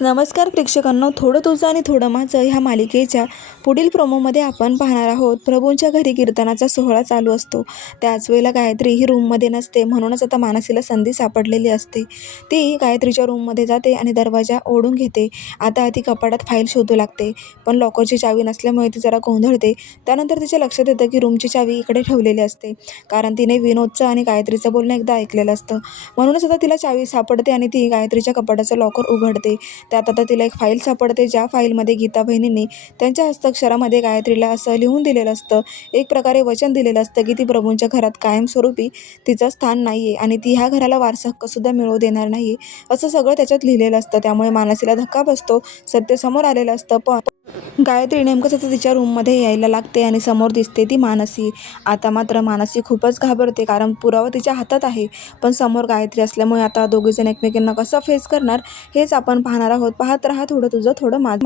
नमस्कार प्रेक्षकांनो, थोडं तुझं आणि थोडं माझं ह्या मालिकेच्या पुढील प्रोमोमध्ये आपण पाहणार आहोत. प्रभूंच्या घरी कीर्तनाचा सोहळा चालू असतो. त्याच वेळेला गायत्री ही रूममध्ये नसते, म्हणूनच आता मानसीला संधी सापडलेली असते. ती गायत्रीच्या रूममध्ये जाते आणि दरवाजा ओढून घेते. आता ती कपाटात फाईल शोधू लागते, पण लॉकरची चावी नसल्यामुळे ती जरा गोंधळते. त्यानंतर तिच्या लक्षात येतं की रूमची चावी इकडे ठेवलेली असते, कारण तिने विनोदचं आणि गायत्रीचं बोलणं एकदा ऐकलेलं असतं. म्हणूनच आता तिला चावी सापडते आणि ती गायत्रीच्या कपाटाचं लॉकर उघडते. त्यात आता तिला एक फाईल सापडते, ज्या फाईलमध्ये गीता बहिणींनी त्यांच्या हस्ताक्षरामध्ये गायत्रीला असं लिहून दिलेलं असतं, एक प्रकारे वचन दिलेलं असतं की ती प्रभूंच्या घरात कायमस्वरूपी तिचं स्थान नाही आहे आणि ती ह्या घराला वारसा हक्कसुद्धा मिळवू देणार नाही, असं सगळं त्याच्यात लिहिलेलं असतं. त्यामुळे मानसीला धक्का बसतो. सत्य समोर आलेलं असतं, पण गायत्री नेमकंच आता तिच्या रूममध्ये यायला लागते आणि समोर दिसते ती मानसी. आता मात्र मानसी खूपच घाबरते, कारण पुरावा तिच्या हातात आहे, पण समोर गायत्री असल्यामुळे आता दोघेजण एकमेकांना कसं फेस करणार हेच आपण पाहणार आहोत. पाहत राहा थोडं तुझं थोडं माझं.